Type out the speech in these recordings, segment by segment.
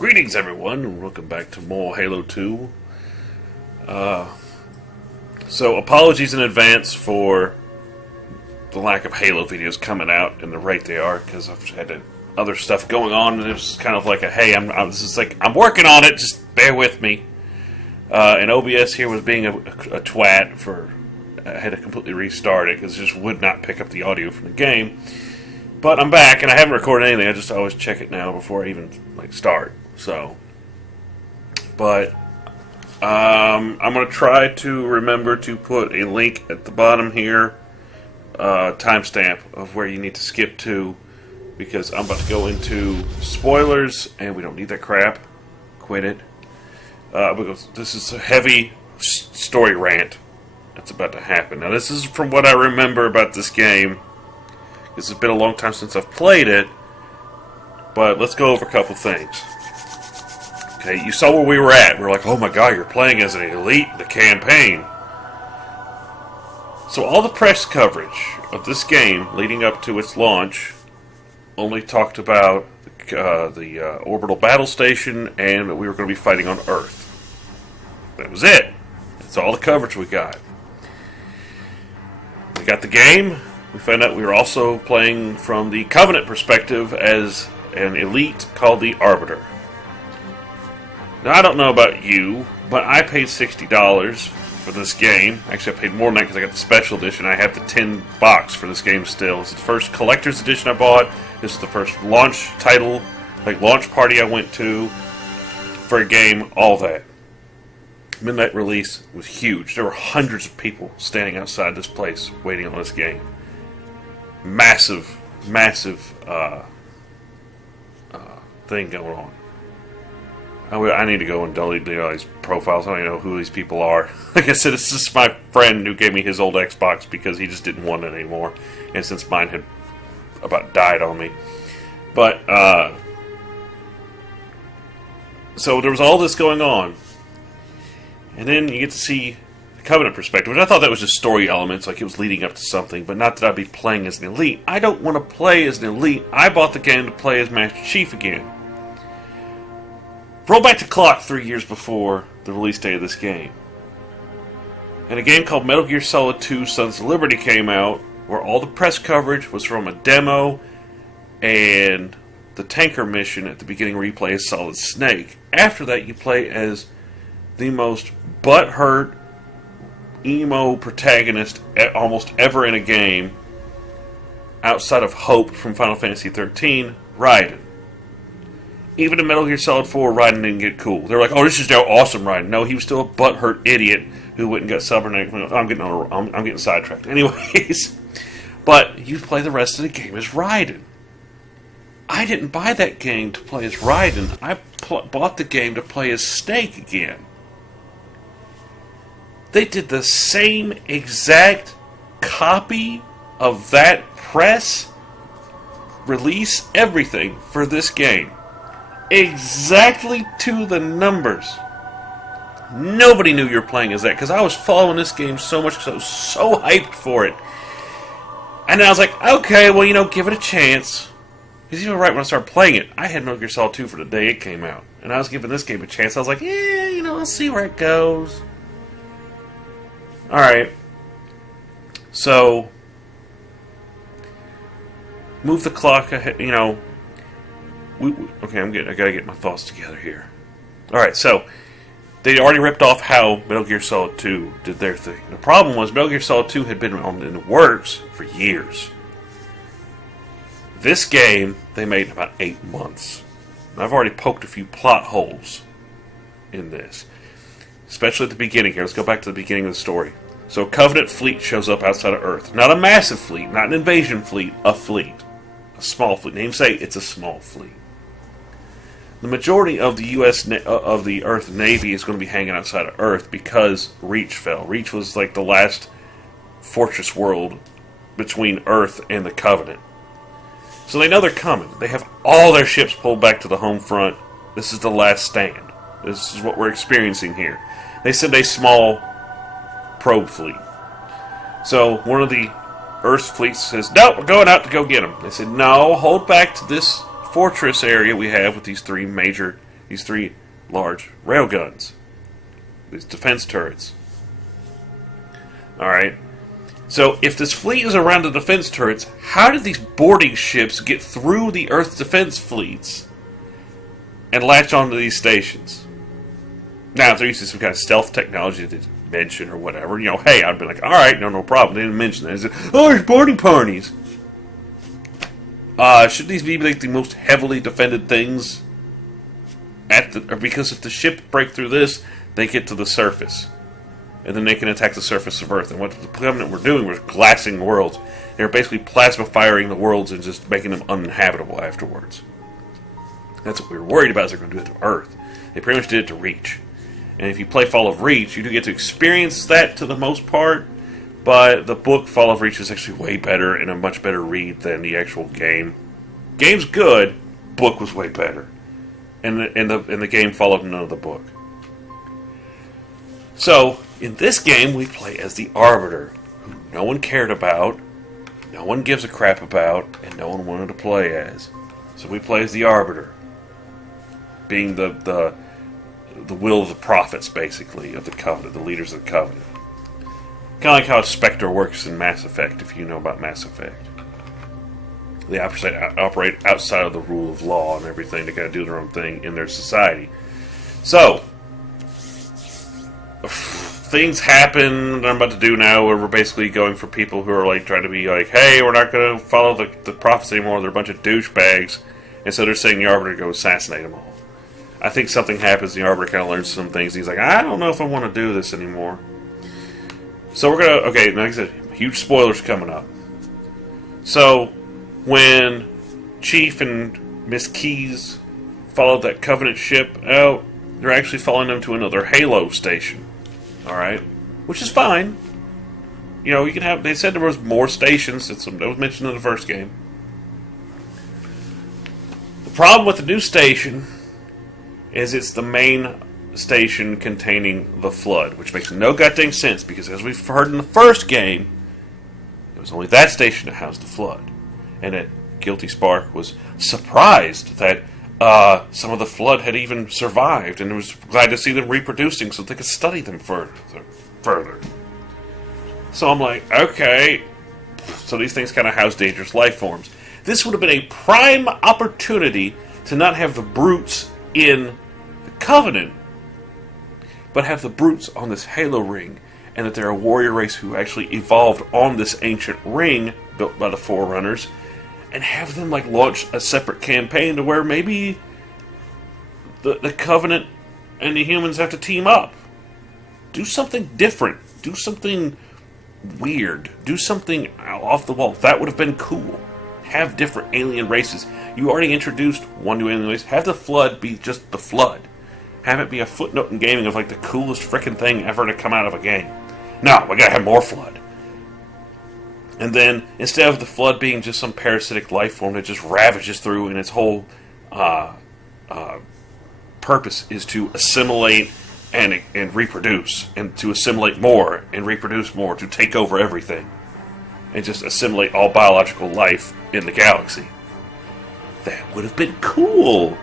Greetings, everyone, and welcome back to more Halo 2. So, apologies in advance for the lack of Halo videos coming out and the rate they are, because I've had other stuff going on, and it was kind of like a, hey, I'm working on it, just bear with me. And OBS here was being a twat for, I had to completely restart it, because it just would not pick up the audio from the game. But I'm back, and I haven't recorded anything, I just always check it now before I even, start. So, but I'm going to try to remember to put a link at the bottom here, timestamp of where you need to skip to, because I'm about to go into spoilers, and we don't need that crap. Quit it. Because this is a heavy story rant that's about to happen. Now, this is from what I remember about this game. It's been a long time since I've played it, but let's go over a couple things. Okay, you saw where we were at. We were like, oh my god, you're playing as an elite in the campaign. So all the press coverage of this game leading up to its launch only talked about the orbital battle station and that we were going to be fighting on Earth. That was it. That's all the coverage we got. We got the game. We found out we were also playing from the Covenant perspective as an elite called the Arbiter. Now, I don't know about you, but I paid $60 for this game. Actually, I paid more than that because I got the special edition. I have the 10 box for this game still. It's the first collector's edition I bought. This is the first launch title, launch party I went to for a game, all that. Midnight release was huge. There were hundreds of people standing outside this place waiting on this game. Massive thing going on. I need to go and delete all these profiles. I don't even know who these people are. Like I said, this is my friend who gave me his old Xbox because he just didn't want it anymore. And since mine had about died on me. But, so there was all this going on. And then you get to see the Covenant perspective. And I thought that was just story elements, like it was leading up to something. But not that I'd be playing as an elite. I don't want to play as an elite. I bought the game to play as Master Chief again. Roll back the clock 3 years before the release date of this game. And a game called Metal Gear Solid 2 Sons of Liberty came out, where all the press coverage was from a demo and the tanker mission at the beginning where you play as Solid Snake. After that, you play as the most butthurt emo protagonist almost ever in a game, outside of Hope from Final Fantasy XIII, Raiden. Even in Metal Gear Solid 4, Raiden didn't get cool. They were like, oh, this is now awesome, Raiden. No, he was still a butthurt idiot who went and got cybernetic. I'm getting sidetracked. Anyways, but you play the rest of the game as Raiden. I didn't buy that game to play as Raiden. I bought the game to play as Snake again. They did the same exact copy of that press release, everything, for this game. Exactly to the numbers. Nobody knew you were playing as that, because I was following this game so much because I was so hyped for it. And I was like, okay, well, give it a chance. Because even right when I started playing it, I had Metal Gear Solid 2 for the day it came out. And I was giving this game a chance. I was like, yeah, I'll see where it goes. Alright. So, move the clock ahead, okay, I gotta get my thoughts together here. Alright, so they already ripped off how Metal Gear Solid 2 did their thing. The problem was Metal Gear Solid 2 had been in the works for years. This game, they made in about 8 months. And I've already poked a few plot holes in this. Especially at the beginning here. Let's go back to the beginning of the story. So a Covenant fleet shows up outside of Earth. Not a massive fleet, not an invasion fleet, a fleet. A small fleet. Namesake, it's a small fleet. The majority of the of the Earth Navy is going to be hanging outside of Earth because Reach fell. Reach was like the last fortress world between Earth and the Covenant. So they know they're coming. They have all their ships pulled back to the home front. This is the last stand. This is what we're experiencing here. They send a small probe fleet. So one of the Earth fleet says, no, we're going out to go get them. They said, no, hold back to this fortress area we have with these 3 major These 3 large railguns. These defense turrets. Alright. So, if this fleet is around the defense turrets, how did these boarding ships get through the Earth's defense fleets and latch onto these stations? Now, if they're using some kind of stealth technology they didn't mention or whatever, hey, I'd be like, alright, no problem. They didn't mention that. There's boarding parties. Should these be like the most heavily defended things? Because if the ship break through this, they get to the surface. And then they can attack the surface of Earth. And what the Covenant were doing was glassing worlds. They were basically plasma firing the worlds and just making them uninhabitable afterwards. That's what we were worried about, is they're going to do it to Earth. They pretty much did it to Reach. And if you play Fall of Reach, you do get to experience that to the most part. But the book Fall of Reach is actually way better and a much better read than the actual game. Game's good, book was way better. And the game followed none of the book. So, in this game, we play as the Arbiter, who no one cared about, no one gives a crap about, and no one wanted to play as. So we play as the Arbiter, being the will of the prophets, basically, of the Covenant, the leaders of the Covenant. Kind of like how Spectre works in Mass Effect, if you know about Mass Effect. They operate outside of the rule of law and everything. They kind of do their own thing in their society. So, things happen that I'm about to do now where we're basically going for people who are like trying to be like, hey, we're not going to follow the prophets anymore. They're a bunch of douchebags. And so they're saying the Arbiter to go assassinate them all. I think something happens. The Arbiter kind of learns some things. He's like, I don't know if I want to do this anymore. So we're going to... Okay, like I said, huge spoilers coming up. So, when Chief and Miss Keys followed that Covenant ship out, they're actually following them to another Halo station. Alright? Which is fine. You can have... They said there was more stations. That was mentioned in the first game. The problem with the new station is it's the main station containing the Flood, which makes no goddamn sense, because as we've heard in the first game, it was only that station that housed the Flood. And that Guilty Spark was surprised that some of the Flood had even survived, and was glad to see them reproducing so they could study them further. So I'm like, okay, so these things kind of house dangerous life forms. This would have been a prime opportunity to not have the brutes in the Covenant, but have the brutes on this Halo ring, and that they're a warrior race who actually evolved on this ancient ring built by the Forerunners, and have them like launch a separate campaign to where maybe the Covenant and the humans have to team up. Do something different. Do something weird. Do something off the wall. That would have been cool. Have different alien races. You already introduced one new alien race. Have the Flood be just the Flood. Have it be a footnote in gaming of like the coolest frickin' thing ever to come out of a game. No, we gotta have more Flood. And then, instead of the Flood being just some parasitic life form that just ravages through, and its whole purpose is to assimilate and reproduce, and to assimilate more and reproduce more, to take over everything, and just assimilate all biological life in the galaxy. That would have been cool.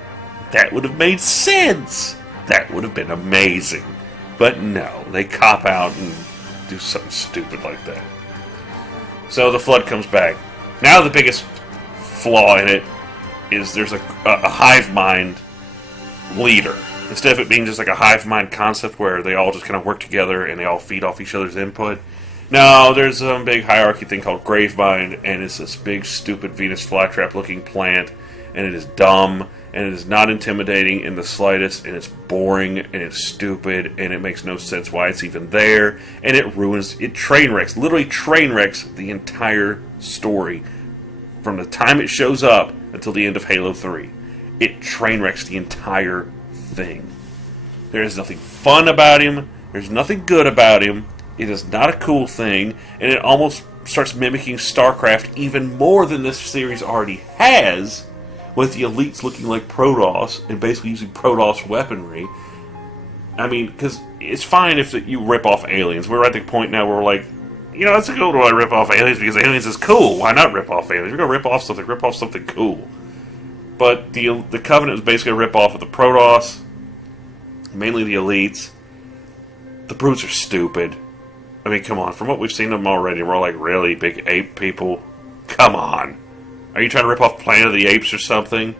That would have made sense. That would have been amazing. But no, they cop out and do something stupid like that. So the Flood comes back. Now the biggest flaw in it is there's a hive mind leader. Instead of it being just like a hive mind concept where they all just kind of work together and they all feed off each other's input. No, there's some big hierarchy thing called Gravemind, and it's this big, stupid Venus flytrap looking plant, and it is dumb, and it is not intimidating in the slightest, and it's boring, and it's stupid, and it makes no sense why it's even there, and it train wrecks, literally train wrecks the entire story from the time it shows up until the end of Halo 3. It train wrecks the entire thing. There is nothing fun about him, there's nothing good about him, it is not a cool thing, and it almost starts mimicking StarCraft even more than this series already has, with the elites looking like Protoss and basically using Protoss weaponry. I mean, because it's fine if you rip off aliens. We're at the point now where we're like, it's cool to rip off aliens because aliens is cool. Why not rip off aliens? We're going to rip off something cool. But the Covenant is basically a rip off of the Protoss, mainly the elites. The brutes are stupid. I mean, come on. From what we've seen of them already, we're all like, really? Big ape people? Come on. Are you trying to rip off Planet of the Apes or something?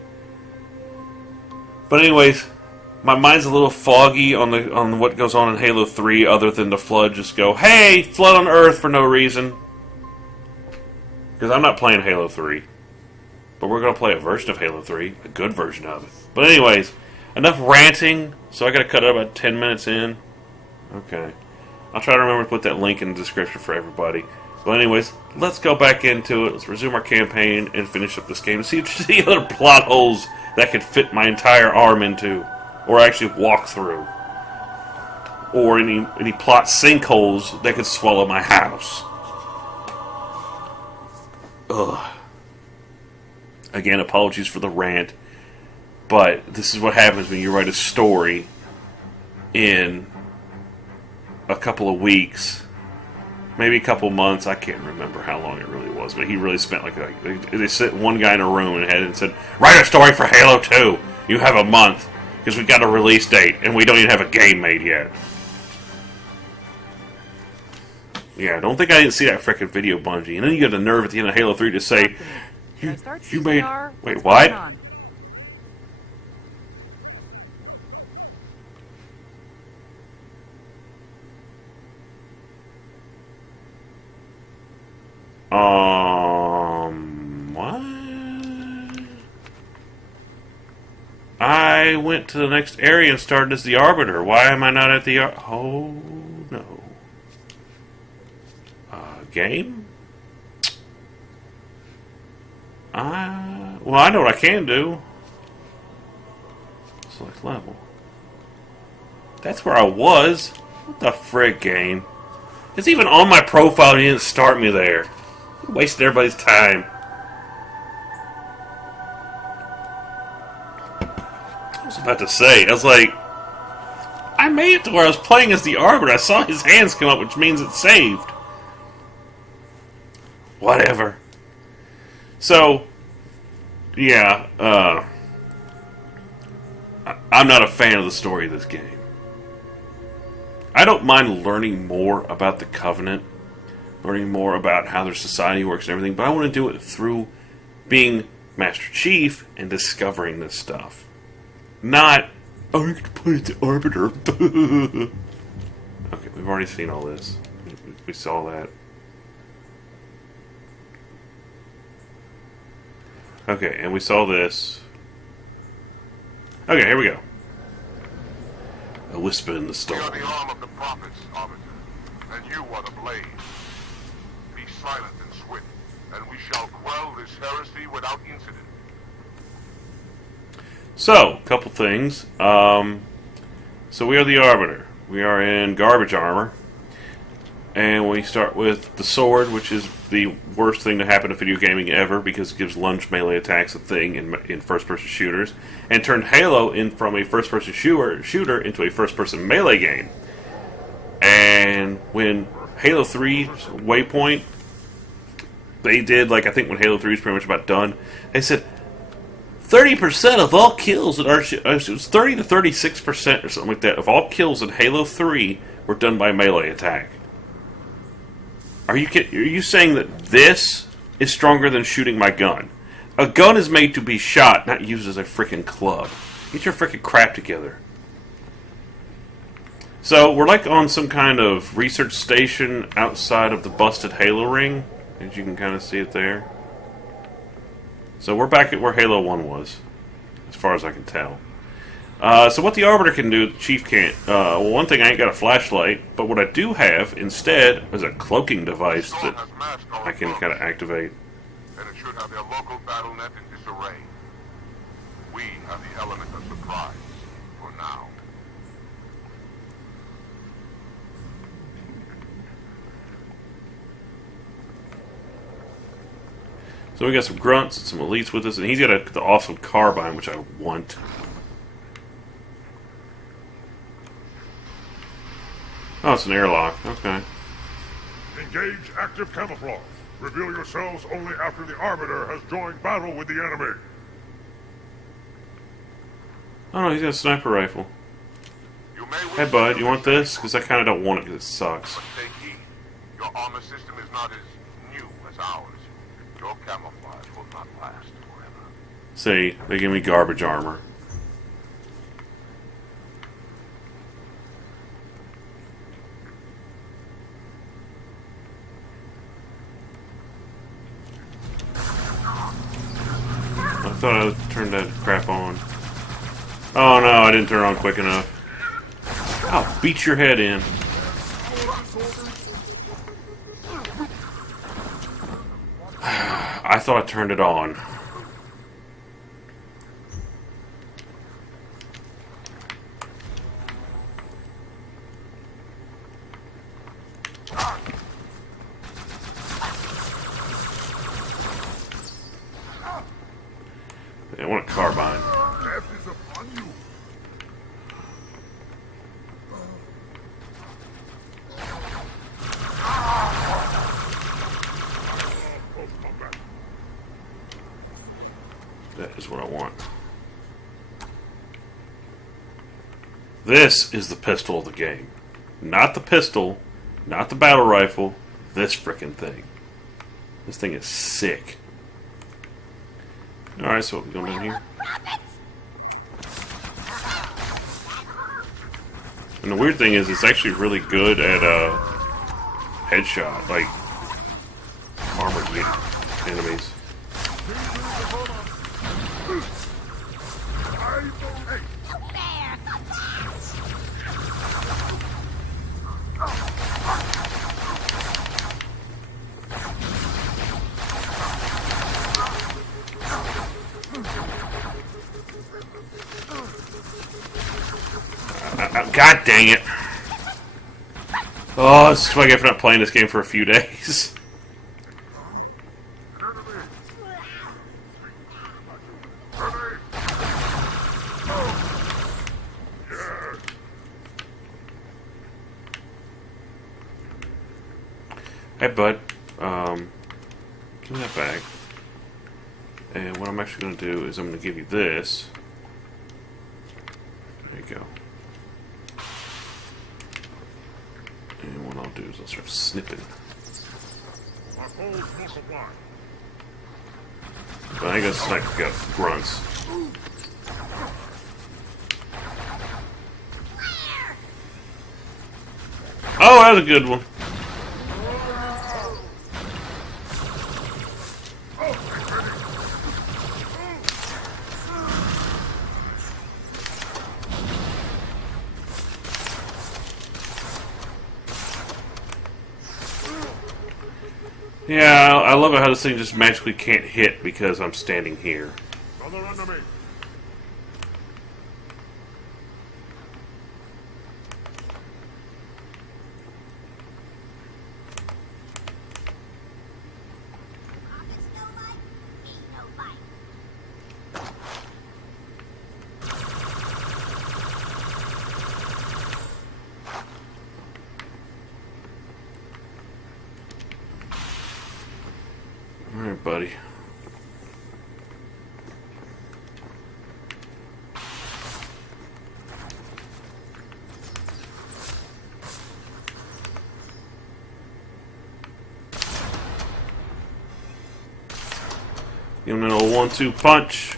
But anyways, my mind's a little foggy on what goes on in Halo 3 other than the Flood just go, hey, flood on Earth for no reason. Because I'm not playing Halo 3. But we're going to play a version of Halo 3. A good version of it. But anyways, enough ranting. So I got to cut it about 10 minutes in. Okay. I'll try to remember to put that link in the description for everybody. But anyways, let's go back into it. Let's resume our campaign and finish up this game. And see if there's any other plot holes that could fit my entire arm into. Or actually walk through. Or any plot sinkholes that could swallow my house. Ugh. Again, apologies for the rant. But this is what happens when you write a story in a couple of weeks. Maybe a couple months. I can't remember how long it really was. But he really spent they sent one guy in a room and said, write a story for Halo 2. You have a month. Because we've got a release date. And we don't even have a game made yet. Yeah, don't think I didn't see that frickin' video, Bungie. And then you get the nerve at the end of Halo 3 to say, you made... Wait, what? What? I went to the next area and started as the Arbiter. Why am I not at the... Oh, no. Game? Well, I know what I can do. Select level. That's where I was. What the frick, game? It's even on my profile and you didn't start me there. You wasted everybody's time. I was about to say, I was like, I made it to where I was playing as the Arbiter. I saw his hands come up, which means it's saved. Whatever. So, yeah, I'm not a fan of the story of this game. I don't mind learning more about the Covenant, learning more about how their society works and everything, but I want to do it through being Master Chief and discovering this stuff. Not, oh, you can put it to Arbiter. Okay, we've already seen all this. We saw that. Okay, and we saw this. Okay, here we go. A whisper in the storm. We are the arm of the prophets, Arbiter, and you are the blade. Be silent and swift, and we shall quell this heresy without incident. So, couple things. So we are the Arbiter. We are in garbage armor. And we start with the sword, which is the worst thing to happen to video gaming ever because it gives lunge melee attacks a thing in first-person shooters, and turned Halo from a first-person shooter into a first-person melee game. And when Halo 3's Waypoint, they did, like, I think when Halo 3 was pretty much about done, they said 30% of all kills, it was 30 to 36% or something like that, of all kills in Halo 3 were done by melee attack. Are you saying that this is stronger than shooting my gun? A gun is made to be shot, not used as a freaking club. Get your freaking crap together. So, we're like on some kind of research station outside of the busted Halo ring. As you can kind of see it there. So, we're back at where Halo 1 was. As far as I can tell. So what the Arbiter can do, the Chief can't. Well, one thing, I ain't got a flashlight, but what I do have instead is a cloaking device that I can kind of activate. And it should have their local battle net in disarray. We have the element of surprise for now. So we got some grunts and some elites with us, and he's got the awesome carbine, which I want. Oh, it's an airlock. Okay. Engage active camouflage. Reveal yourselves only after the Arbiter has joined battle with the enemy. Oh, no, he's got a sniper rifle. Hey, bud, you want this? Because I kind of don't want it because it sucks. But take heed. Your armor system is not as new as ours. Your camouflage will not last forever. See, they give me garbage armor. I thought I turned that crap on. Oh no, I didn't turn it on quick enough. I'll beat your head in. I thought I turned it on. I want a carbine. Death is upon you. Close combat. That is what I want. This is the pistol of the game. Not the pistol, not the battle rifle, this frickin' thing. This thing is sick. Alright, so what we going down here? And the weird thing is, it's actually really good at headshot, like armored enemies. God dang it. Oh, this is what I get for not playing this game for a few days. Hey, bud. Give me that bag. And what I'm actually going to do is I'm going to give you this. There you go. And what I'll do is I'll start snipping. My foes multiply. But I ain't gonna snipe grunts. Oh, that was a good one. Yeah, I love it how this thing just magically can't hit because I'm standing here. Another enemy. Alright, buddy. Give him an old 1-2 punch.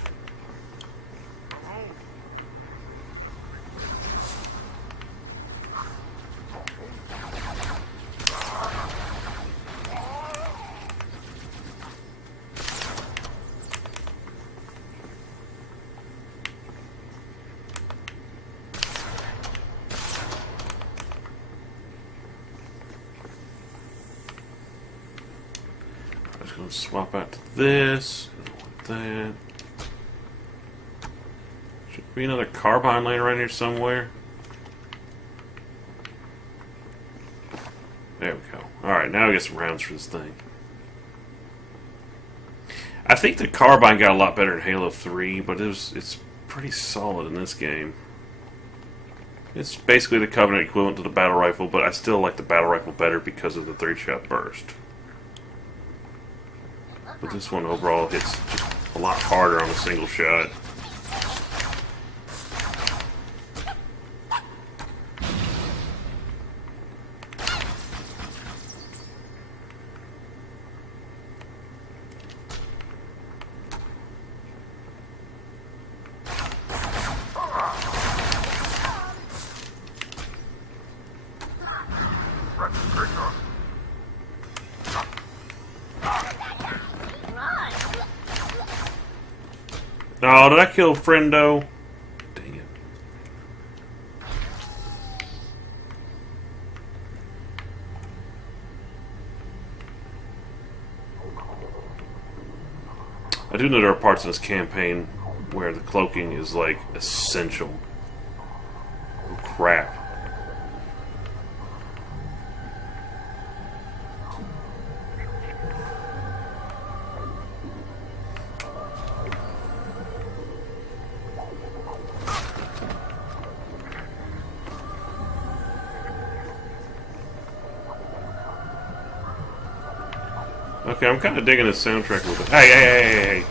I'm just gonna swap out to this. That. Should be another carbine laying around here somewhere. There we go. Alright, now we get some rounds for this thing. I think the carbine got a lot better in Halo 3, but it's pretty solid in this game. It's basically the Covenant equivalent to the battle rifle, but I still like the battle rifle better because of the 3-shot burst. But this one overall hits just a lot harder on a single shot. Oh, did I kill Friendo? Dang it. I do know there are parts in this campaign where the cloaking is, like, essential. Oh, crap. Okay, I'm kind of digging the soundtrack with it. Hey!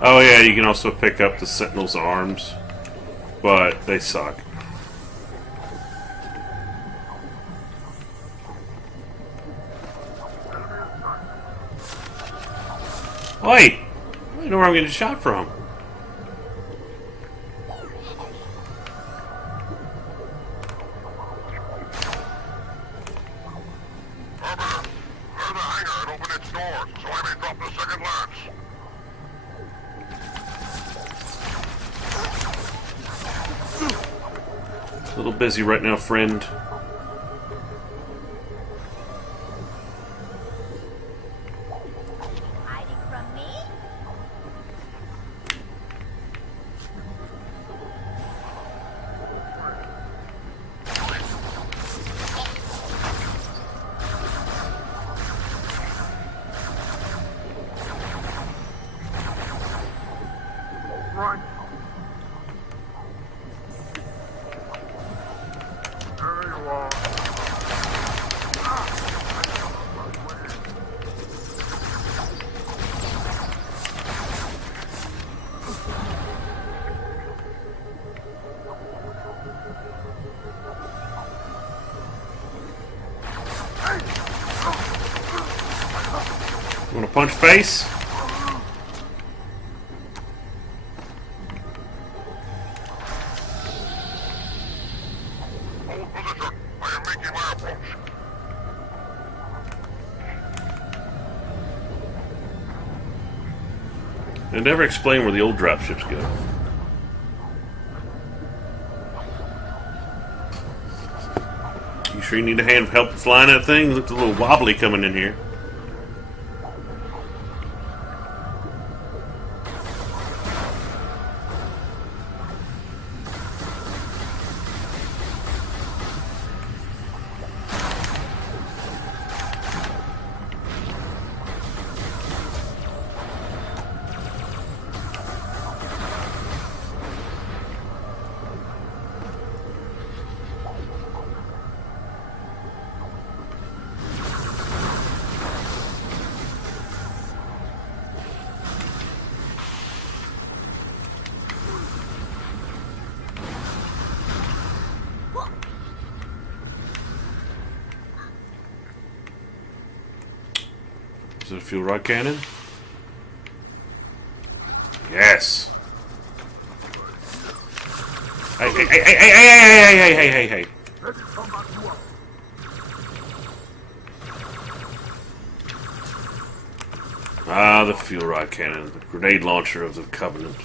Oh yeah, you can also pick up the Sentinel's arms, but they suck. Wait! I don't know where I'm getting shot from. Arbiter, clear the hangar and open its doors so I may drop the second lance. A little busy right now, friend. Hiding from me? Right. There you are. You wanna punch face? Hold position. I am making my approach. They never explain where the old dropships go. You sure you need a hand help flying that thing? It looks a little wobbly coming in here. Is it a fuel rod cannon? Yes. Hey. Ah, the fuel rod cannon, the grenade launcher of the Covenant.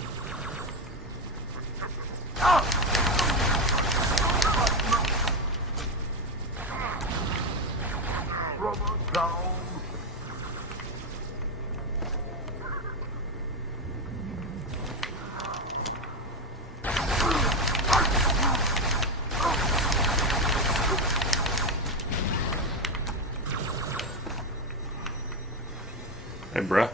Hey, bruh.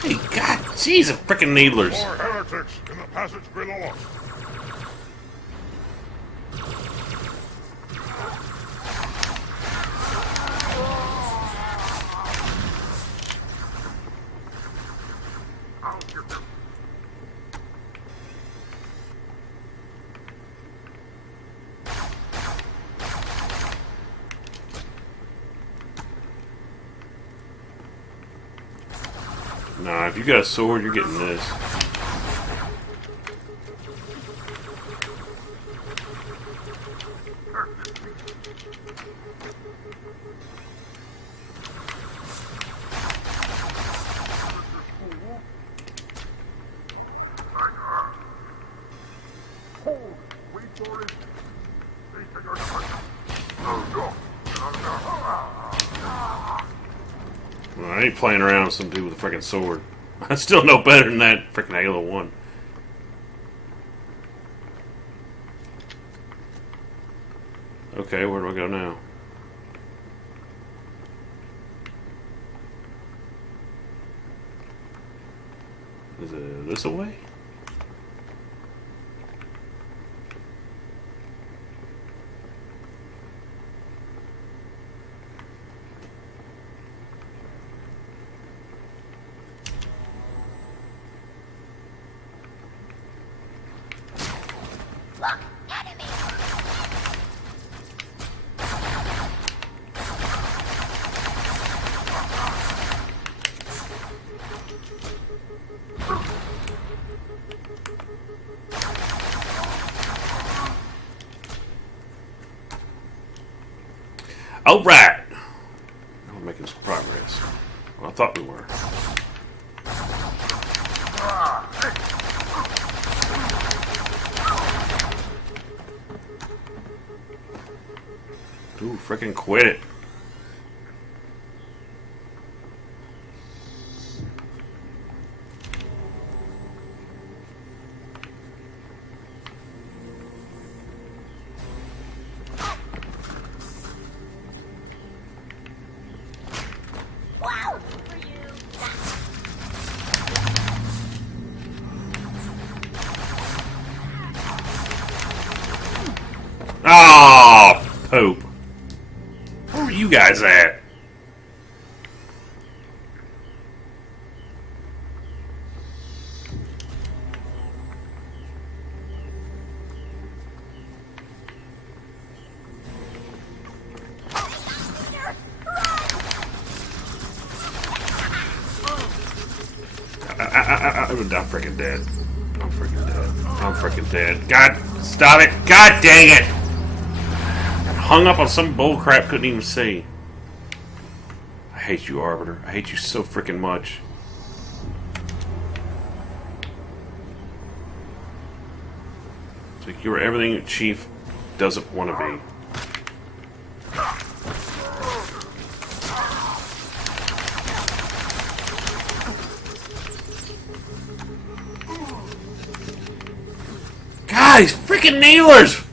Hey, God, jeez, frickin' needlers. More heretics in the passage below us. Nah, if you got a sword, you're getting this. Well, I ain't playing around with some dude with a freaking sword. I still know better than that freaking Halo 1. Okay, where do I go now? Is it this away? Alright! We're making some progress. Well, I thought we were. Ooh, frickin' quit it. Oh, poop. Where were you guys at? I'm freaking dead. I'm freaking dead. I'm freaking dead. God, stop it. God dang it. Hung up on some bullcrap, couldn't even see. I hate you, Arbiter. I hate you so freaking much. It's like you're everything a chief doesn't want to be. God, these freaking needlers!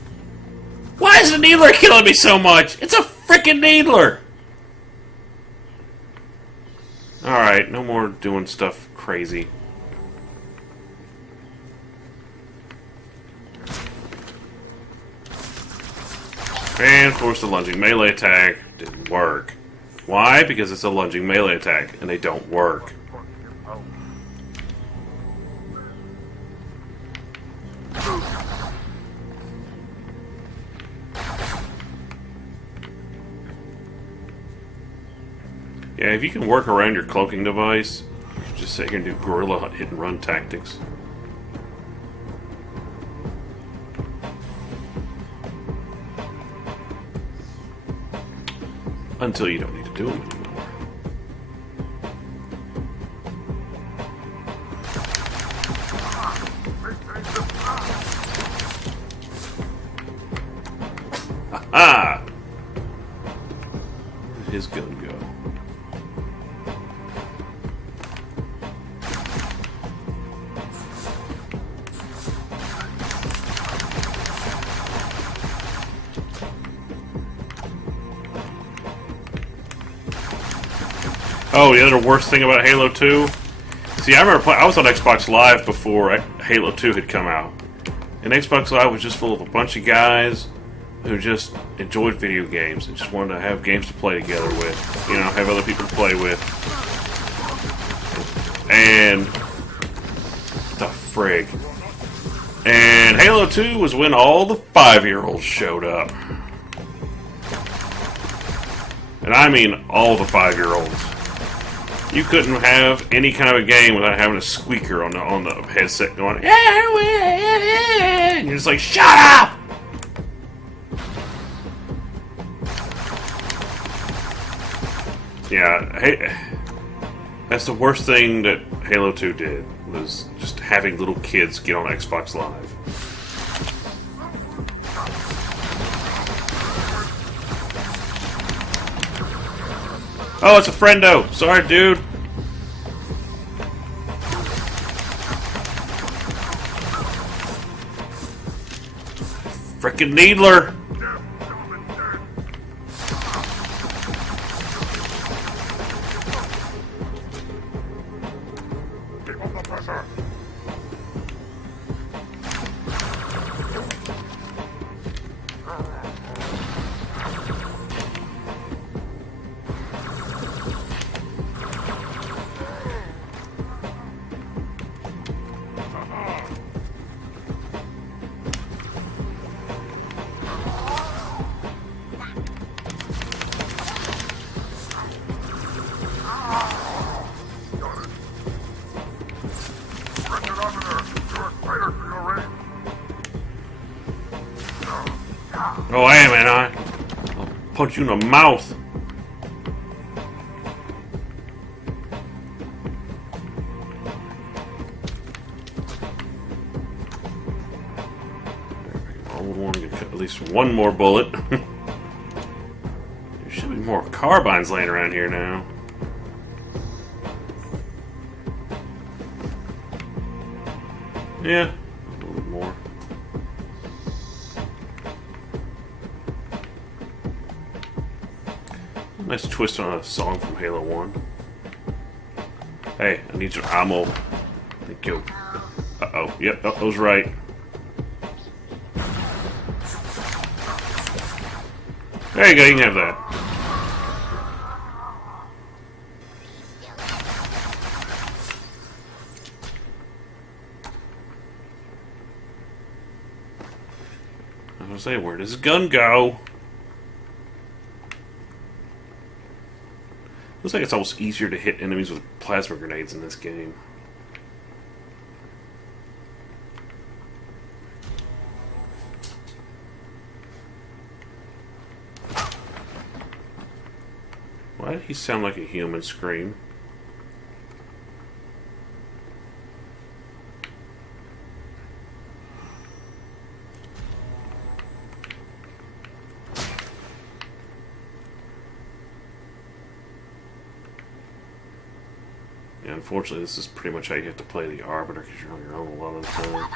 Why is the needler killing me so much? It's a freaking needler! Alright, no more doing stuff crazy. And of course the lunging melee attack didn't work. Why? Because it's a lunging melee attack, and they don't work. Yeah, if you can work around your cloaking device, you can just sit here and do guerrilla hit and run tactics. Until you don't need to do them anymore. Ha-ha! Where did his gun go? Oh, the other worst thing about Halo 2? See, I remember I was on Xbox Live before Halo 2 had come out. And Xbox Live was just full of a bunch of guys who just enjoyed video games and just wanted to have games to play together with. You know, have other people to play with. And... the frig. And Halo 2 was when all the 5-year-olds showed up. And I mean all the 5-year-olds. You couldn't have any kind of a game without having a squeaker on the headset going, and you're just like, shut up! Yeah, hey, that's the worst thing that Halo 2 did, was just having little kids get on Xbox Live. Oh, it's a friendo. Sorry, dude. Frickin' Needler. Keep up the pressure. Oh, I am, ain't I? I'll punch you in the mouth. I would want to get at least one more bullet. There should be more carbines laying around here now. Yeah, a little bit more. Nice twist on a song from Halo 1. Hey, I need your ammo. Thank you. Uh-oh. Yep, that was right. There you go, you can have that. I was gonna say, where does his gun go? Looks like it's almost easier to hit enemies with plasma grenades in this game. Why did he sound like a human scream? Yeah, unfortunately, this is pretty much how you have to play the Arbiter, because you're on your own a lot of the time.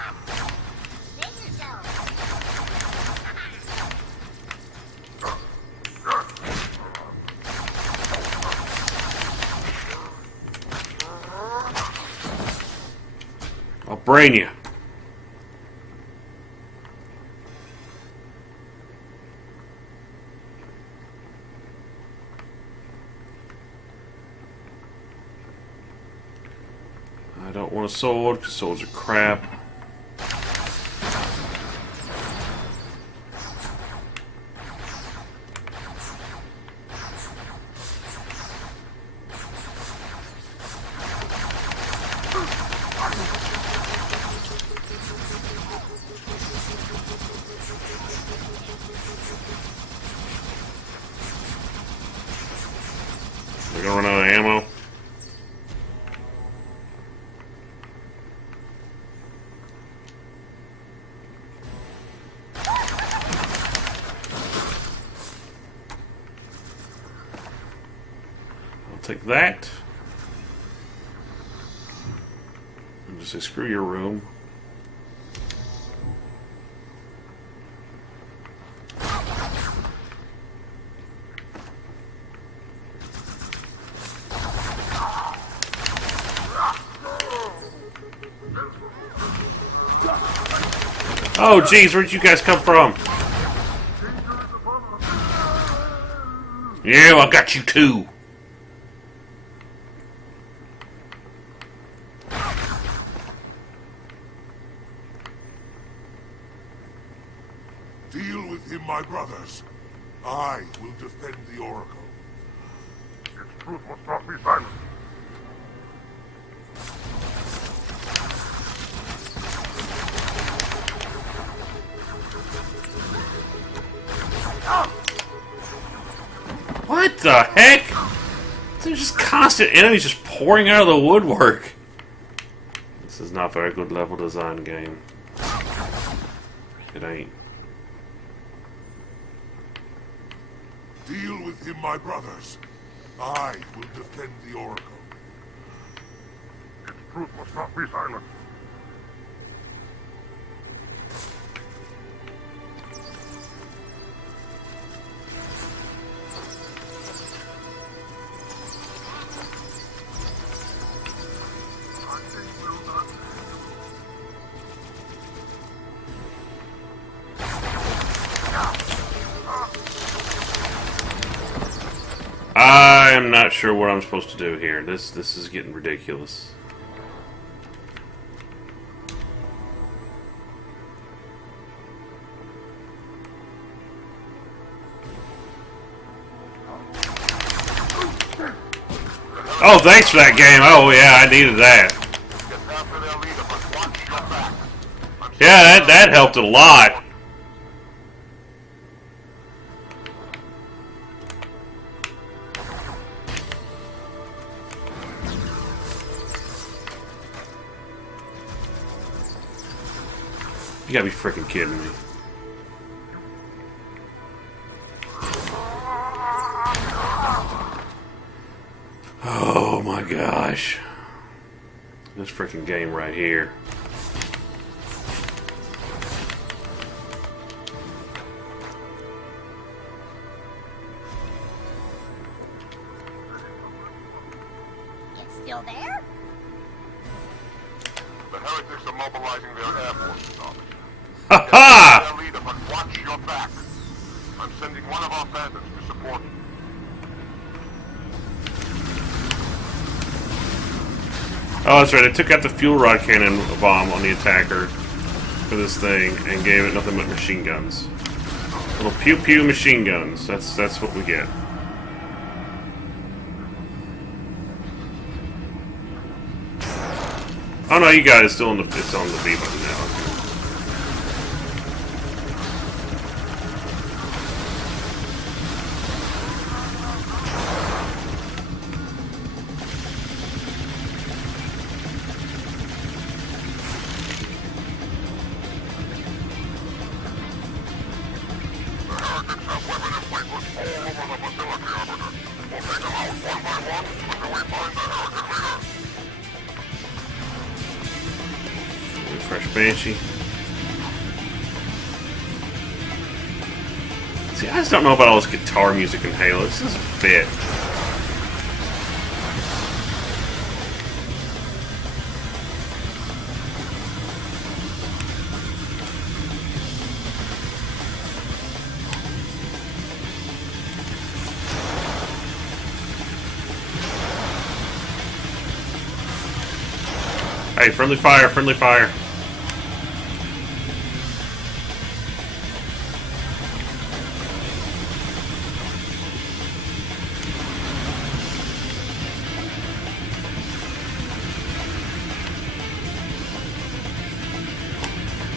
I'll brain you. I don't want a sword, because swords are crap. We're gonna run out of ammo. Take that. And just say, screw your room. Oh, geez, where'd you guys come from? Yeah, I got you too. Deal with him, my brothers. I will defend the Oracle. Its truth must not be silenced. What the heck? There's just constant enemies just pouring out of the woodwork. This is not a very good level design game. It ain't. Deal with him, my brothers. I will defend the Oracle. Its truth must not be silent. I'm not sure what I'm supposed to do here. This is getting ridiculous. Oh, thanks for that game. Oh yeah, I needed that. Yeah, that helped a lot. You gotta be freaking kidding me. Oh my gosh. This freaking game right here. You still there? The heretics are mobilizing their air forces, officer. Ha ha! Their leader, but watch your back. I'm sending one of our phantoms to support you. Oh, that's right. I took out the fuel rod cannon bomb on the attacker for this thing and gave it nothing but machine guns. Little pew pew machine guns. That's what we get. Oh no, you got it. It's on the B button now. Fresh Banshee. See, I just don't know about all this guitar music in Halo. This doesn't fit. Hey, friendly fire, friendly fire.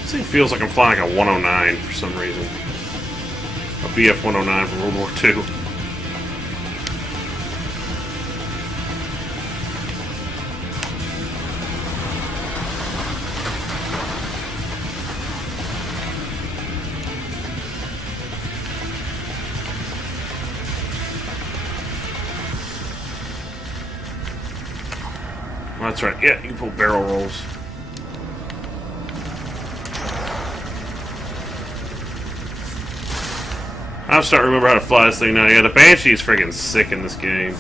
This thing feels like I'm flying like a 109 for some reason. A BF 109 from World War II. Well, that's right. Yeah, you can pull barrel rolls. I'm starting to remember how to fly this thing now. Yeah, the Banshee is freaking sick in this game.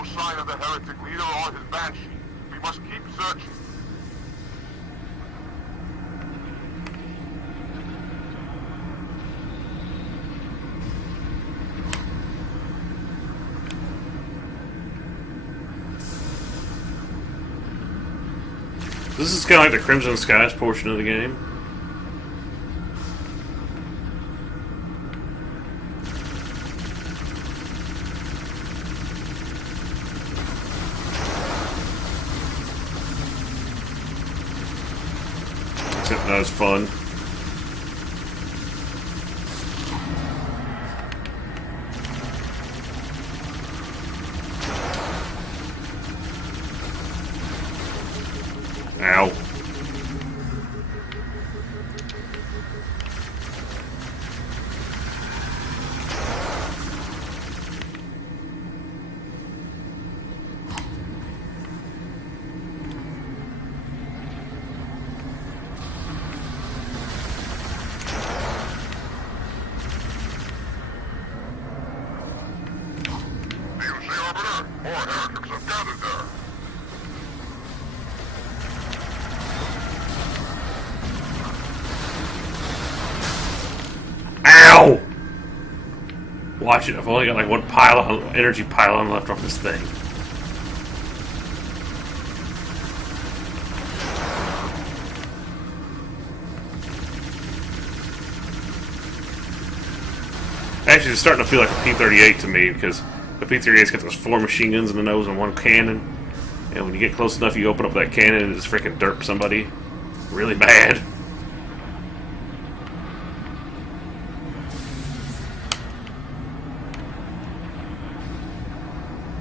No sign of the heretic leader or his banshee. We must keep searching. This is kind of like the Crimson Skies portion of the game. Except not as fun. Ow. Do you see Arbiter? More heretics have gathered there. Ow! Watch it, I've only got like one energy pylon left on this thing. Actually, it's starting to feel like a P-38 to me, because the P-38's got those 4 machine guns in the nose and 1 cannon. And when you get close enough, you open up that cannon and just freaking derp somebody really bad.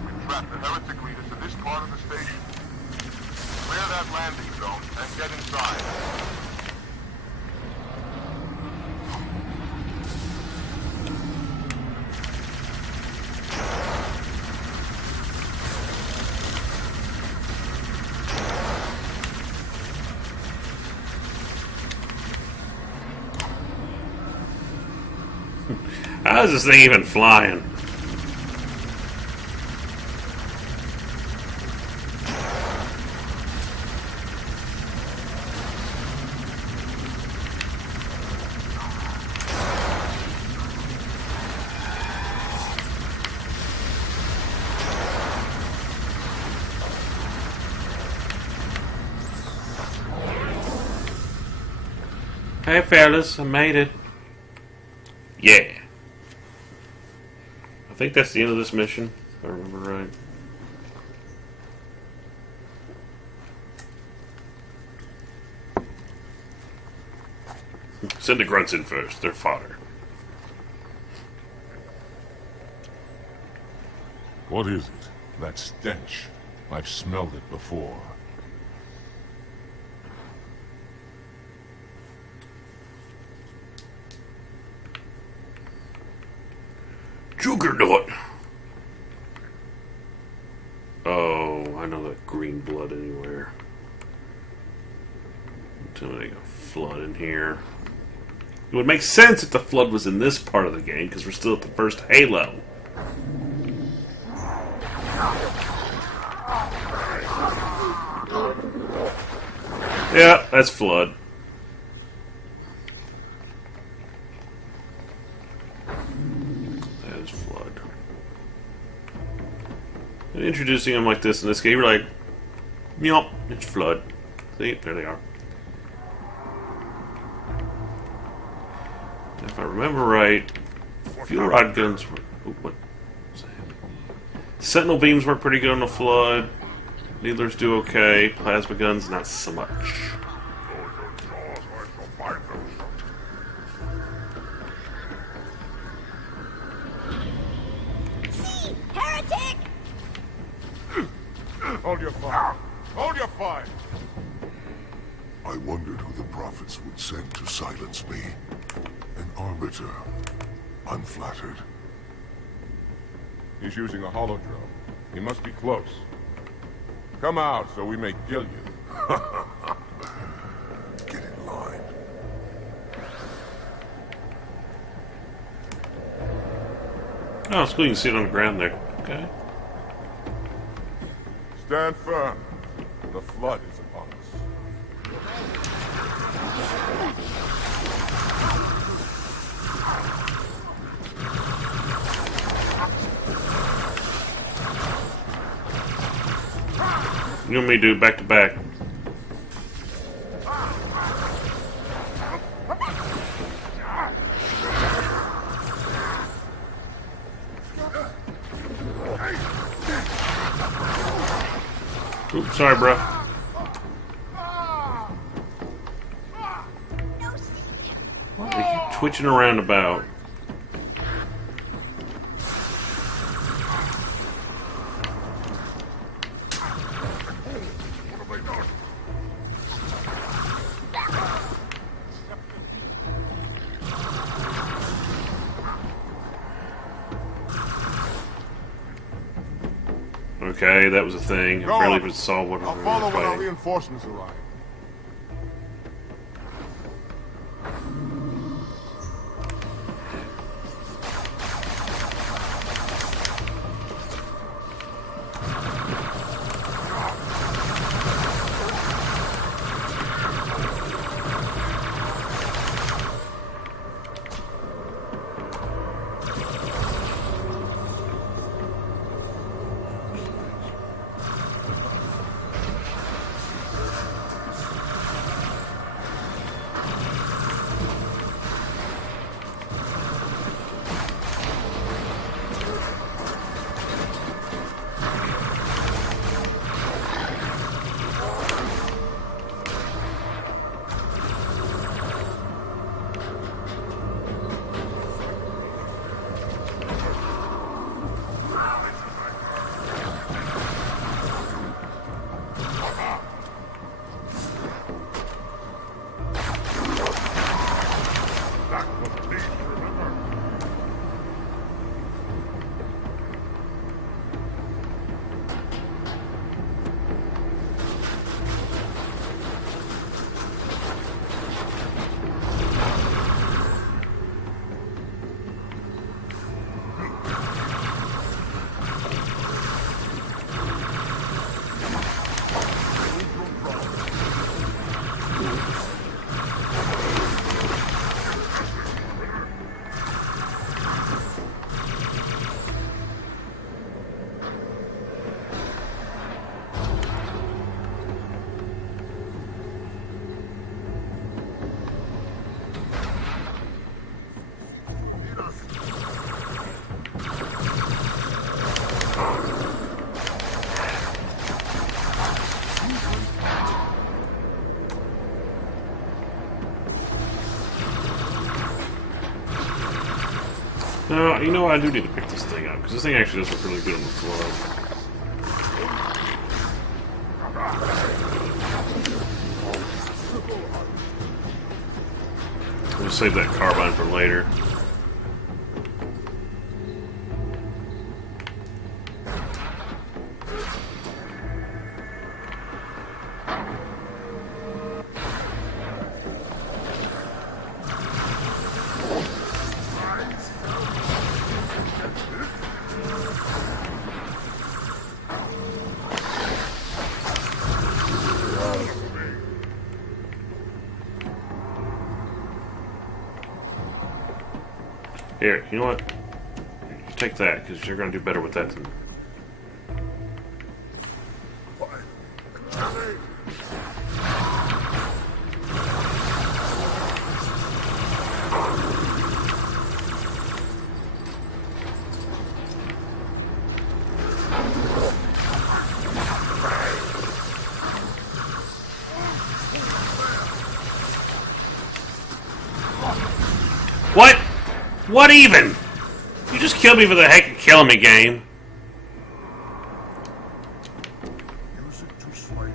We track the heretic leader to this part of the station. Clear that landing zone and get inside. How is this thing even flying? Hey fellas, I made it. Yeah. I think that's the end of this mission, if I remember right. Send the grunts in first. They're fodder. What is it? That stench. I've smelled it before. Juggernaut! Oh, I know that green blood anywhere. Tell me they got flood in here. It would make sense if the flood was in this part of the game, because we're still at the first Halo. Yeah, that's flood. That is flood. And introducing them like this in this game, you're like, yup, it's flood. See, there they are. If I remember right, fuel rod guns were... Ooh, what was that? Sentinel beams work pretty good on the flood. Needlers do okay. Plasma guns, not so much. See, heretic! Hold your fire. Hold your fire. I wondered who the prophets would send to silence me. An arbiter. I'm flattered. He's using a holodrome. He must be close. Come out so we may kill you. Get in line. Oh, it's cool you can see it on the ground there. Okay. Stand firm. The flood is upon us. You and me do back to back. Oops, sorry, bro. What are you twitching around about? Okay, that was a thing. I Go barely on. even saw what I'll we follow were when our fighting. reinforcements arrive. That was a piece, remember? No, you know what? I do need to pick this thing up, because this thing actually does look really good on the floor. We'll save that carbine for later. Here, you know what? You take that, because you're going to do better with that than... What? What even? You just killed me for the heck of killing me, game. Use it to slay them.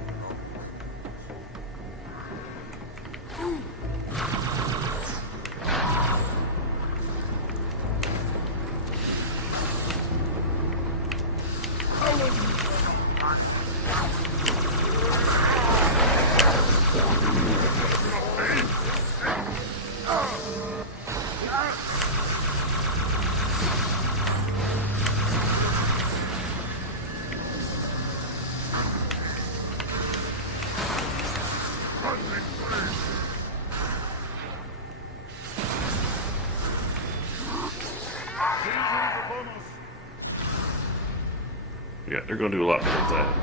Yeah, they're going to do a lot more with that.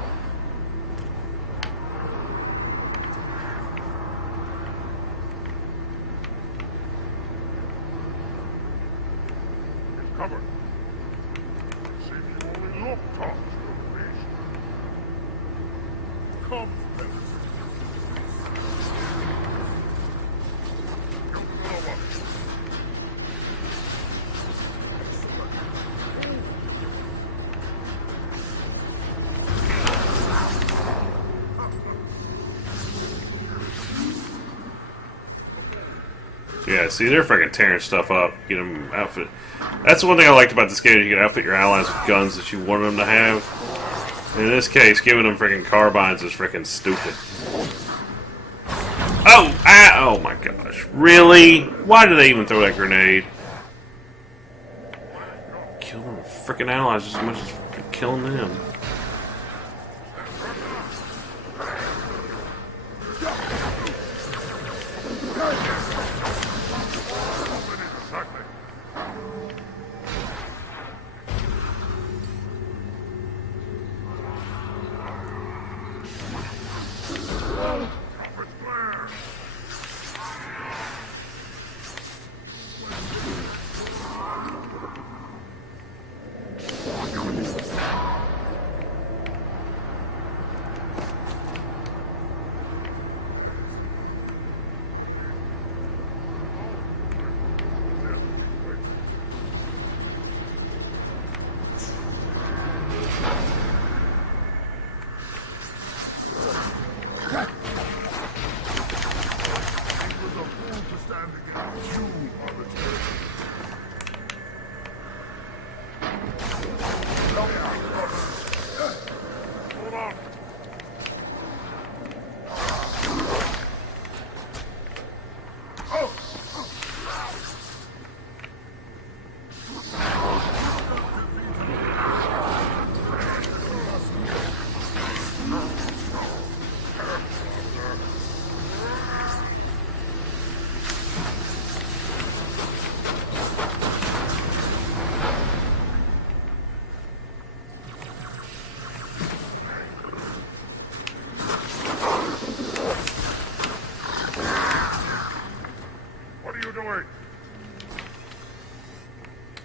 It's covered. Seems you only look tough, please. Come, then. Jump over. Yeah, see, they're freaking tearing stuff up. Get them outfit. That's the one thing I liked about this game. You can outfit your allies with guns that you want them to have. In this case, giving them freaking carbines is freaking stupid. Oh! Ah, oh my gosh. Really? Why did they even throw that grenade? Kill them freaking allies just as much as killing them.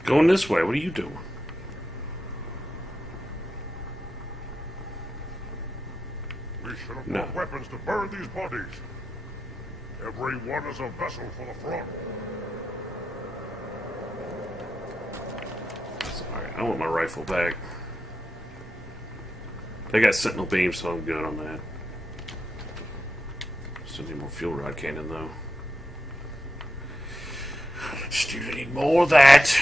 Going this way. What are you doing? We should have No. brought weapons to burn these bodies. Every one is a vessel for the front. Sorry, I want my rifle back. They got sentinel beams, so I'm good on that. Still need more fuel rod cannon, though. Still need more of that.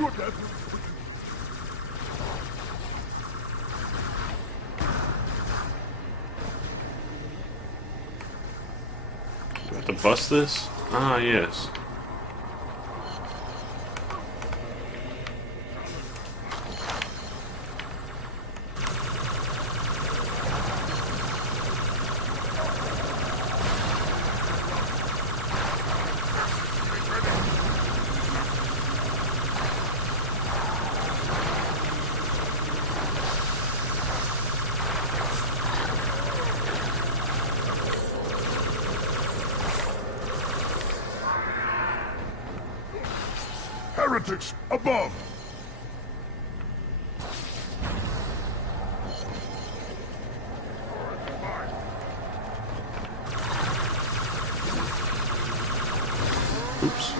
Do I have to bust this? Ah, yes. Heretics above! Oops.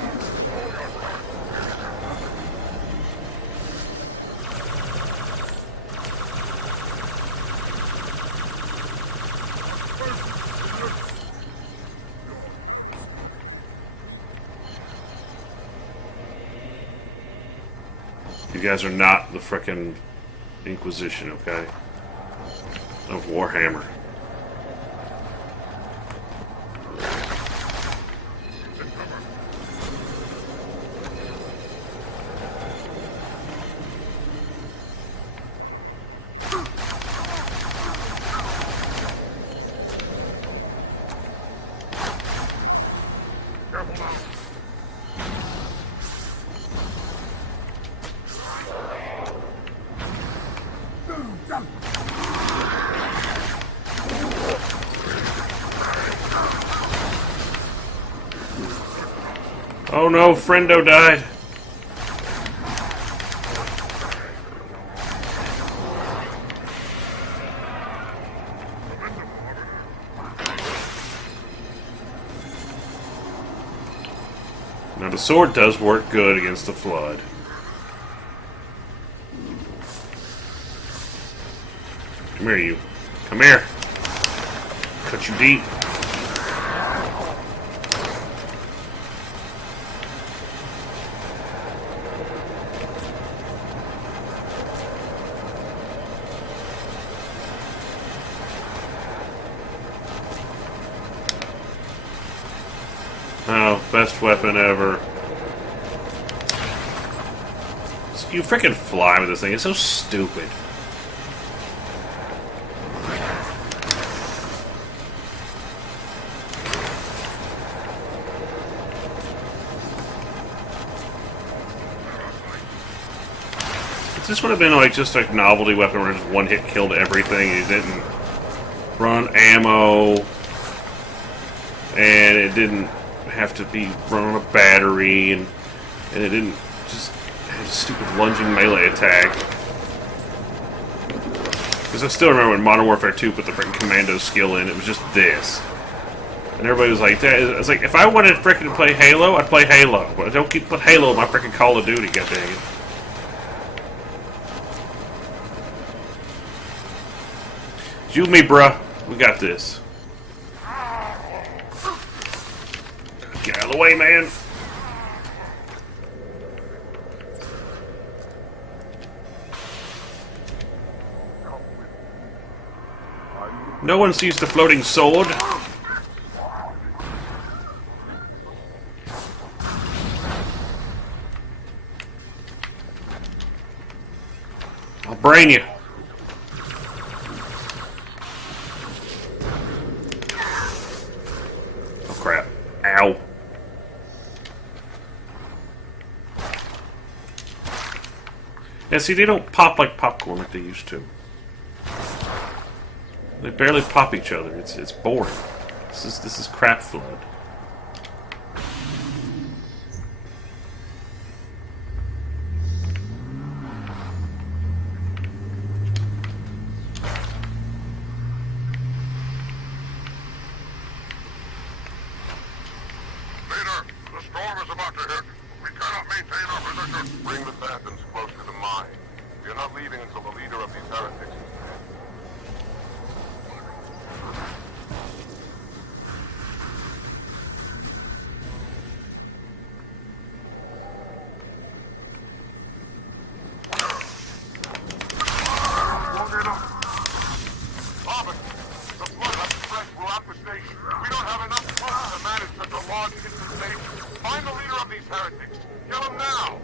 You guys are not the frickin' Inquisition, okay? Of Warhammer. Oh no, friendo died. Now the sword does work good against the flood. Come here, you. Come here. Cut you deep. Oh, best weapon ever. You freaking fly with this thing. It's so stupid. This would have been like just a novelty weapon where just one hit killed everything. It didn't run ammo, and it didn't have to be run on a battery, and it didn't just have a stupid lunging melee attack. Because I still remember when Modern Warfare 2 put the freaking commando skill in, it was just this. And everybody was like, I was like, if I wanted to freaking play Halo, I'd play Halo. But I don't keep put Halo in my freaking Call of Duty, goddang it. You and me, bruh. We got this. Get out of the way, man. No one sees the floating sword. I'll brain you. Oh crap. Ow. Yeah, see, they don't pop like popcorn like they used to. They barely pop each other. It's boring. This is crap flood. Leader, the storm is about to hit. We cannot maintain our position. Bring the Phantoms close to the mine. We are not leaving until the leader of these heretics is dead. Robin, the flood has spread throughout the station. We don't have enough troops to manage such a large infestation. Find the leader of these heretics. Kill him now.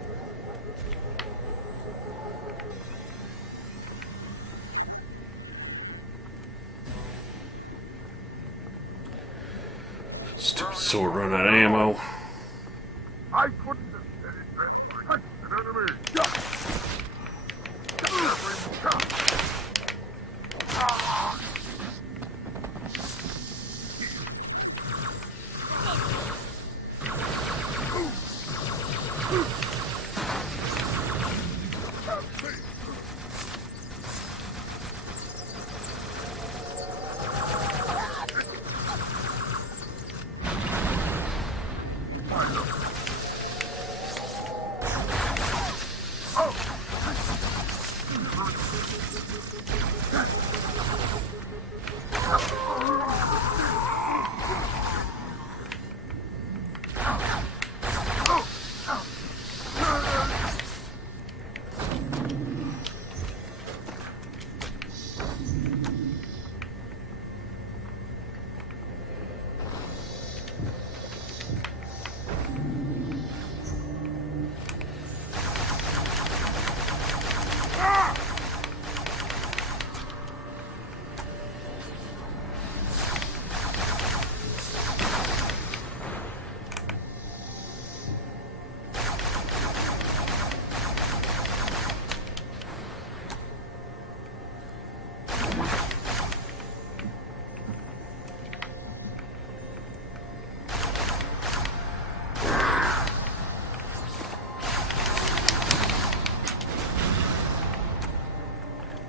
Stupid sword run out of ammo. I couldn't have said it better. An enemy!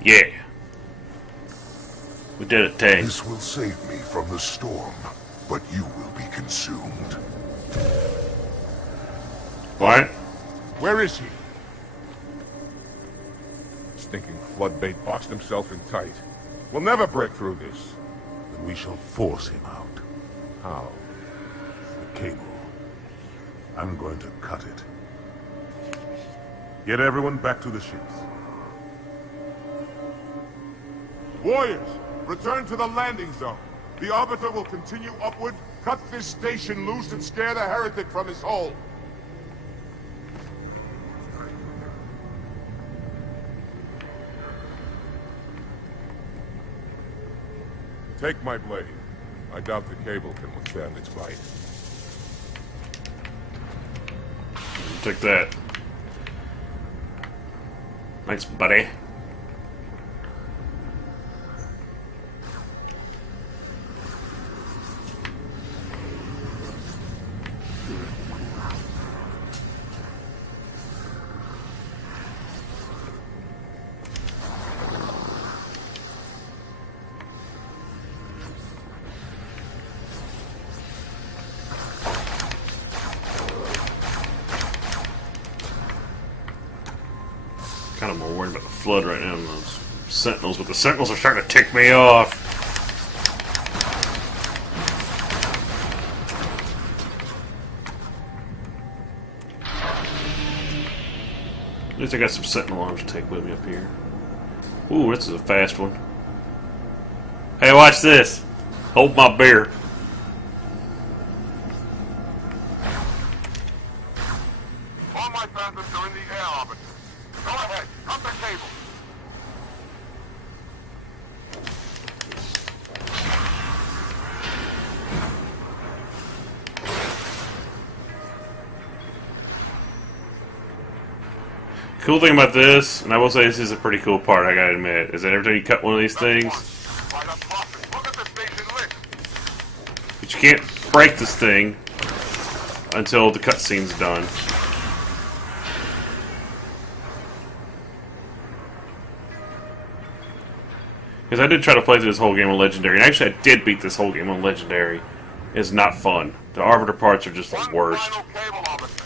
Yeah. We did a thing. This will save me from the storm, but you will be consumed. What? Where is he? Stinking floodbait boxed himself in tight. We'll never break through this. Then we shall force him out. How? The cable. I'm going to cut it. Get everyone back to the ships. Warriors, return to the landing zone. The Arbiter will continue upward, cut this station loose, and scare the heretic from his hole. Take my blade. I doubt the cable can withstand its bite. Take that. Thanks, buddy. Kind of more worried about the flood right now than those sentinels, but the sentinels are starting to tick me off. At least I got some sentinel arms to take with me up here. Ooh, this is a fast one. Hey, watch this. Hold my beer. All my phantoms are in the air, Arbiter. Go ahead, cut the cable. Cool thing about this, and I will say this is a pretty cool part, I gotta admit, is that every time you cut one of these things, By the prophet, look at the station list. but you can't break this thing until the cutscene's done. Because I did try to play through this whole game on Legendary, and actually I did beat this whole game on Legendary. It's not fun. The Arbiter parts are just the One worst. final cable, Arbiter.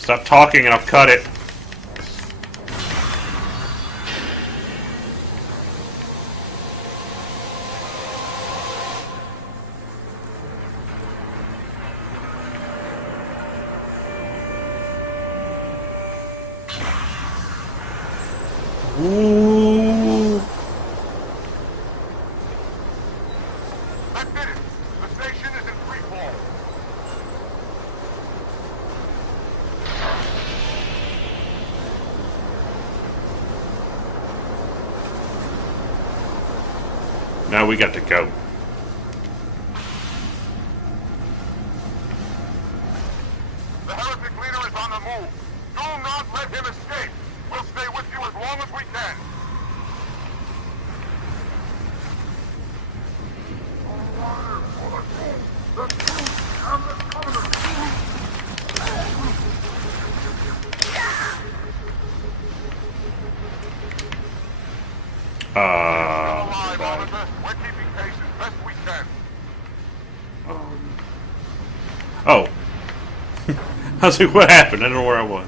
Stop talking and I'll cut it. Ooh. That did it. The station is in free fall. Now we got to go. The heretic leader is on the move. Do not let him escape. We'll stay with you as long as we can. Alive, Arbiter. We're keeping pace as best we can. Oh. I was like, what happened? I don't know where I was.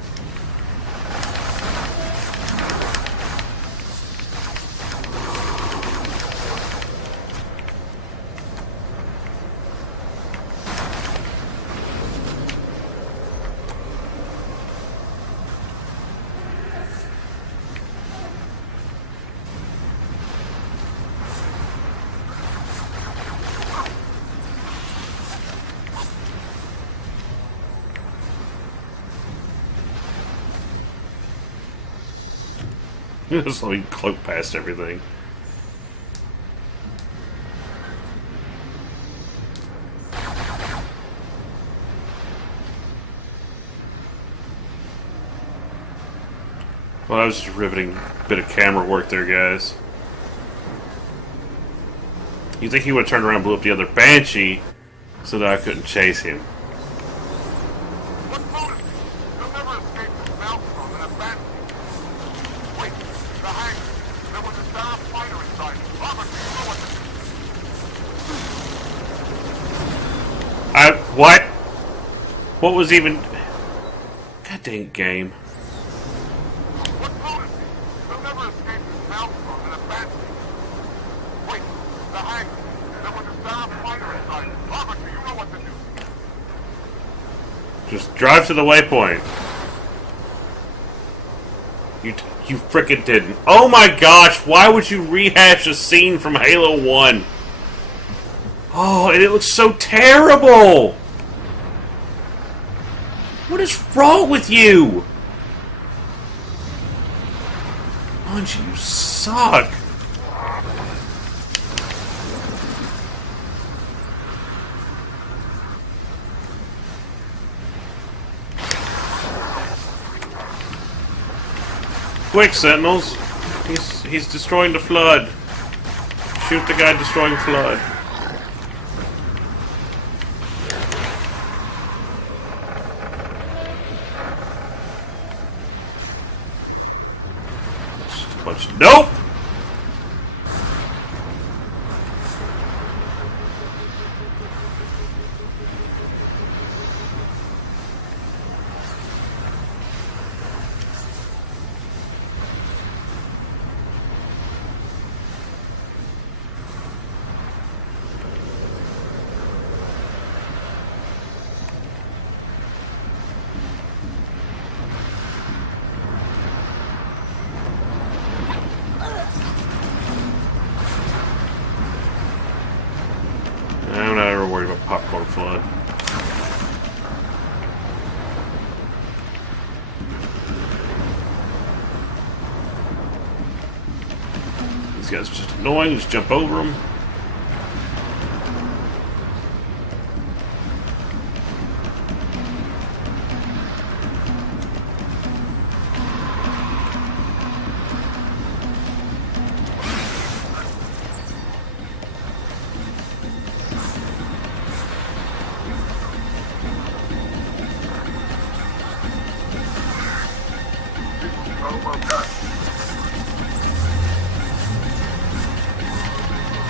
Just let me cloak past everything. Well, that was just a riveting bit of camera work there, guys. You think he would have turned around and blew up the other Banshee so that I couldn't chase him. What motive? You'll never escape this maelstrom in a fancy. Wait, the hangar. What? What was even... God dang game. What lunacy? They'll never escape this maelstrom and abandon me. Wait, the hangar. There was a Sarah fighter inside. Arbiter, you know what to do. Just drive to the waypoint. You frickin' didn't. Oh my gosh, why would you rehash a scene from Halo 1? Oh, and it looks so terrible! What is wrong with you? Bungie, you suck. Quick, Sentinels! He's destroying the flood. Shoot the guy destroying flood. Nope! I'm not ever worried about popcorn flood. These guys are just annoying, just jump over them.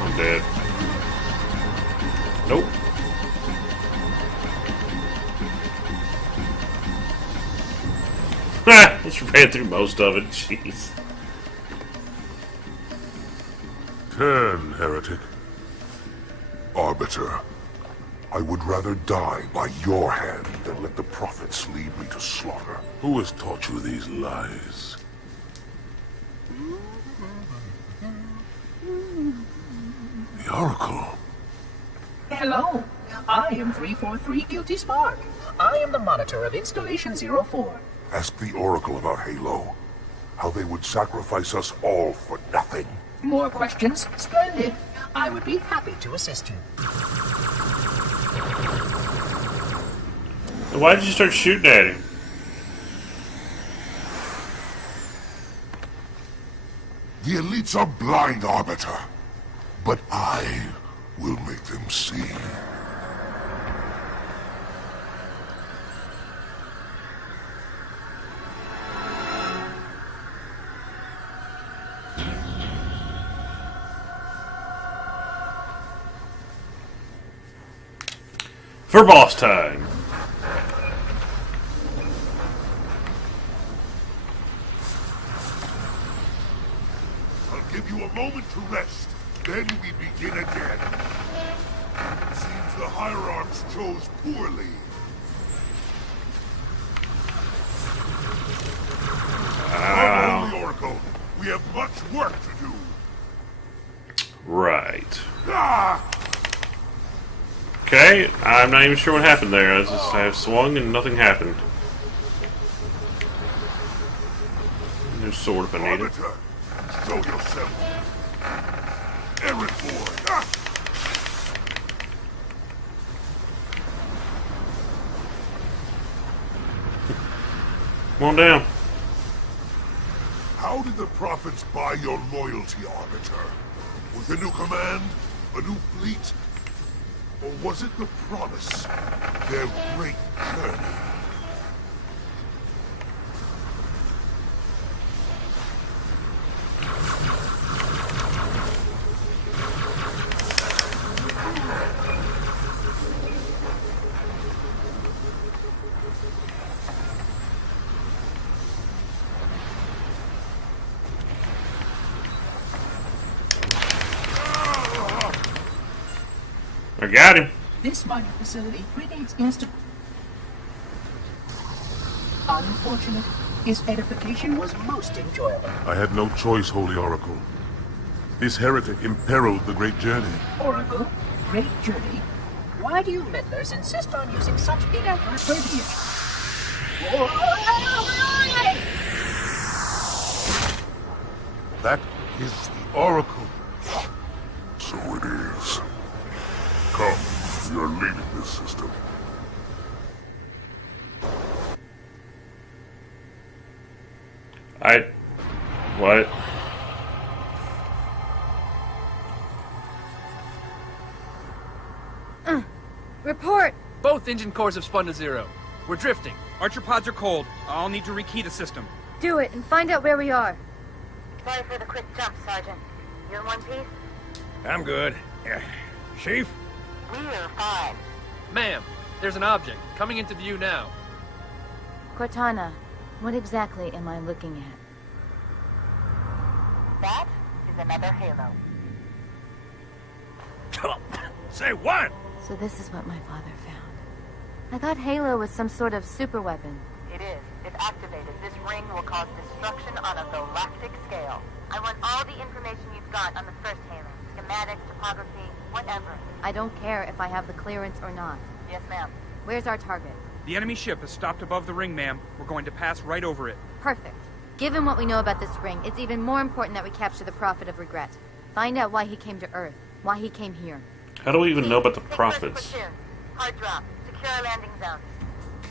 I'm dead. Nope. Just ran through most of it. Jeez. Turn, heretic. Arbiter, I would rather die by your hand than let the prophets lead me to slaughter. Who has taught you these lies? The Oracle. Hello, I am 343 Guilty Spark. I am the monitor of Installation 04. Ask the Oracle about Halo. How they would sacrifice us all for nothing. More questions? Splendid. I would be happy to assist you. Why did you start shooting at him? The elites are blind, Arbiter. But I will make them see. For boss time. I'll give you a moment to rest. Then we begin again. Seems the hierarchs chose poorly. Come on, the Oracle. We have much work to do. Right. Ah! Okay, I'm not even sure what happened there. I swung and nothing happened. New sword if I need it. Arbiter, show yourself. Errand boy. Ah! Come on down. How did the prophets buy your loyalty, Arbiter? With a new command? A new fleet? Or was it the promise? Their great journey? I got him. This mining facility predates instant. Unfortunate. His edification was most enjoyable. I had no choice, Holy Oracle. This heretic imperiled the great journey. Oracle, great journey. Why do you meddlers insist on using such inaccurate verbiage? That is the Oracle. So it is. Come, we are leaving this system. What? Report! Both engine cores have spun to zero. We're drifting. Archer pods are cold. I'll need to rekey the system. Do it and find out where we are. Sorry for the quick jump, Sergeant. You in one piece? I'm good. Chief? We are fine. Ma'am, there's an object coming into view now. Cortana, what exactly am I looking at? That is another Halo. Say what? So this is what my father found. I thought Halo was some sort of super weapon. It is. If activated, this ring will cause destruction on a galactic scale. I want all the information you've got on the first Halo. Schematics, topography, whatever. I don't care if I have the clearance or not. Yes, ma'am. Where's our target? The enemy ship has stopped above the ring, ma'am. We're going to pass right over it. Perfect. Given what we know about this ring, it's even more important that we capture the Prophet of Regret. Find out why he came to Earth, why he came here. How do we even know about the Take first prophets? platoon. Hard drop. Secure a landing zone.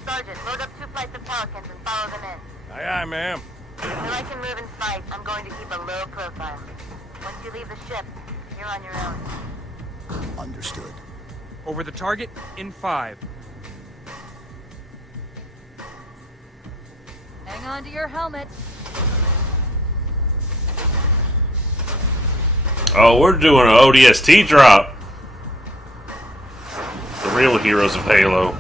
Sergeant, load up 2 flights of pelicans and follow them in. Aye, aye, ma'am. Till I can move and fight, I'm going to keep a low profile. Once you leave the ship, you're on your own. Understood. Over the target in 5. Hang on to your helmet. Oh, we're doing an ODST drop. The real heroes of Halo.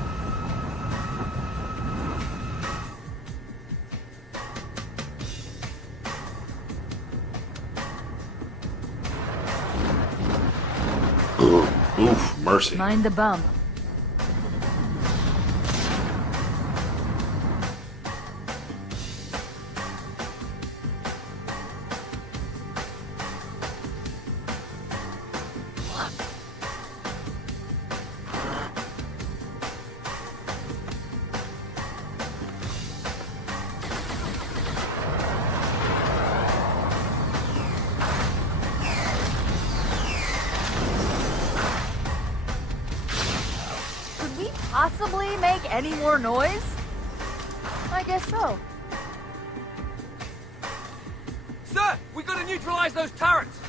Oof, mercy. Mind the bump. Could we possibly make any more noise? I guess so. Sir, we gotta neutralize those turrets!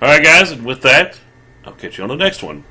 Alright guys, and with that, I'll catch you on the next one.